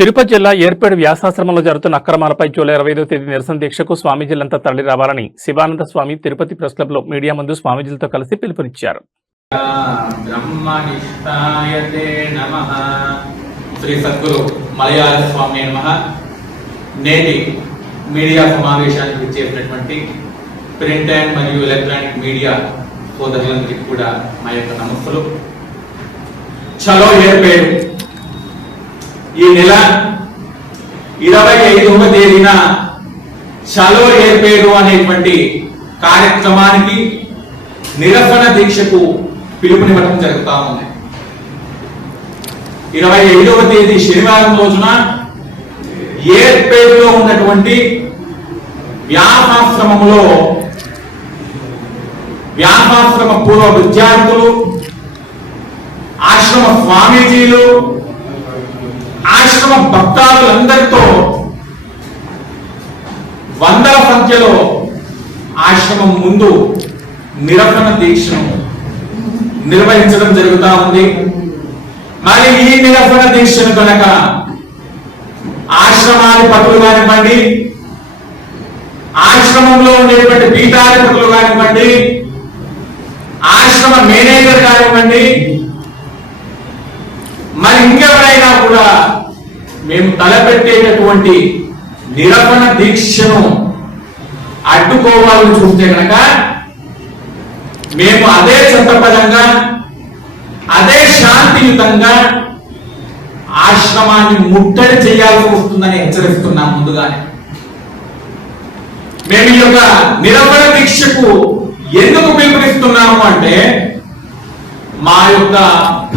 తిరుపతి జిల్లా ఏర్పేడు వ్యాసాశ్రమంలో జరుగుతున్న అక్రమాలపై జూలై 25వ తేదీ నిరసన దీక్షకు స్వామీజీలంతా తరలి రావాలని శివానంద స్వామి తిరుపతి ప్రెస్ క్లబ్ లో మీడియా ముందు స్వామీజీలతో కలిసి పిలుపునిచ్చారు. శ్రీ సద్గురు మలయాళ స్వామి నమః. నేటి మీడియా సమావేశానికి వచ్చేటటువంటి ప్రింట్ అండ్ మరియు ఎలక్ట్రానిక్ మీడియా సోదరులందరికీ కూడా మా యొక్క నమస్సులు. చలో ఏర్పేడు ఈ నెల 25వ తేదీన చలో ఏర్పేడు అనేటువంటి కార్యక్రమానికి నిరసన దీక్షకు పిలుపునివ్వడం జరుగుతా ఉంది. 25వ తేదీ శనివారం రోజున ఏర్పేడులో ఉన్నటువంటి వ్యాసాశ్రమంలో వ్యాసాశ్రమ పూర్వ విద్యార్థులు, ఆశ్రమ స్వామీజీలు, ఆశ్రమ భక్తాదులందరితో వందల సంఖ్యలో ఆశ్రమం ముందు నిరసన దీక్షను నిర్వహించడం జరుగుతూ ఉంది. మరి ఈ నిరసన దీక్షను కనుక ఆశ్రమాధిపతులు కానివ్వండి, ఆశ్రమంలో ఉండేటువంటి పీఠాధిపతులు కానివ్వండి, ఆశ్రమ మేనేజర్ కానివ్వండి, మరి ఇంకెవరైనా కూడా మేము తలపెట్టేటటువంటి నిరసన దీక్షను అడ్డుకోవాలని చూస్తే కనుక మేము అదే చట్టపరంగా, అదే శాంతియుతంగా ఆశ్రమాన్ని ముట్టడి చేయాల్సి వస్తుందని హెచ్చరిస్తున్నాం. ముందుగానే మేము ఈ యొక్క నిరసన దీక్షకు ఎందుకు పిలుపునిస్తున్నాము అంటే మా యొక్క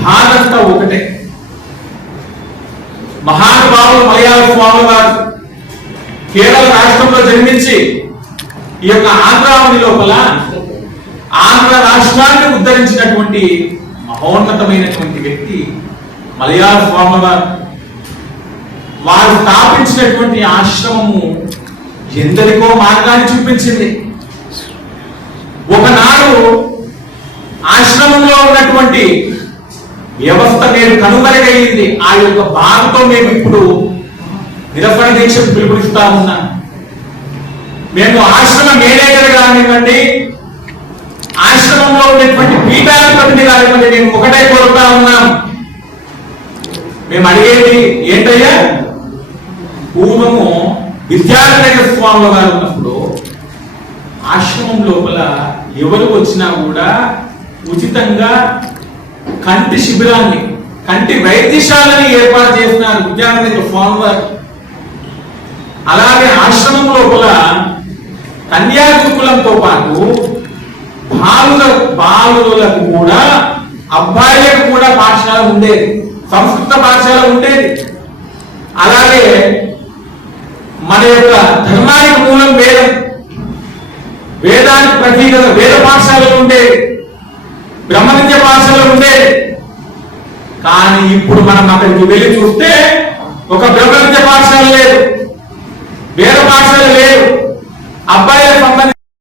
బాధంతా ఒకటే. మహానుభావులు మలయాళ స్వామి వారు కేరళ రాష్ట్రంలో జన్మించి ఈ యొక్క ఆంధ్రావళి లోపల ఆంధ్ర రాష్ట్రాన్ని ఉద్ధరించినటువంటి మహోన్నతమైనటువంటి వ్యక్తి మలయాళ స్వామి వారు. వారు స్థాపించినటువంటి ఆశ్రమము ఎందరికో మార్గాన్ని చూపించింది. ఒకనాడు ఆశ్రమంలో ఉన్నటువంటి వ్యవస్థ మేము కనుమరుగైంది. ఆ యొక్క బాధతో మేము ఇప్పుడు నిరసన దీక్షకు పిలుపునిస్తా ఉన్నాం. మేము ఆశ్రమ మేనేజర్ కానివ్వండి, ఆశ్రమంలో ఉన్నటువంటి పీఠాధిపతిని కానివ్వండి, మేము ఒకటే కోరుతా ఉన్నాం. మేము అడిగేది ఏంటయ్యా, పూర్వము విద్యార్థి స్వాముల గారు ఉన్నప్పుడు ఆశ్రమం లోపల ఎవరు వచ్చినా కూడా ఉచితంగా కంటి శిబిరాన్ని, కంటి వైద్యశాలని ఏర్పాటు చేస్తున్నారు విద్యార్థి స్వామి వారు. అలాగే ఆశ్రమం లోపల కన్యాశుల్కంతో పాటు బాలులకు కూడా, అబ్బాయిలకు కూడా పాఠశాల ఉండేది, సంస్కృత పాఠశాల ఉండేది. అలాగే మన యొక్క ధర్మానికి మూలం వేదం, వేదానికి ప్రతీకగా వేద పాఠశాలలు ఉండేది, బ్రహ్మ విద్య పాఠశాలలు ఉండేది. కానీ ఇప్పుడు మనం అక్కడికి వెళ్ళి చూస్తే ఒక బ్రహ్మ విద్య పాఠశాల లేదు, వేద పాఠశాల లేదు, అబ్బాయిలకు సంబంధించిన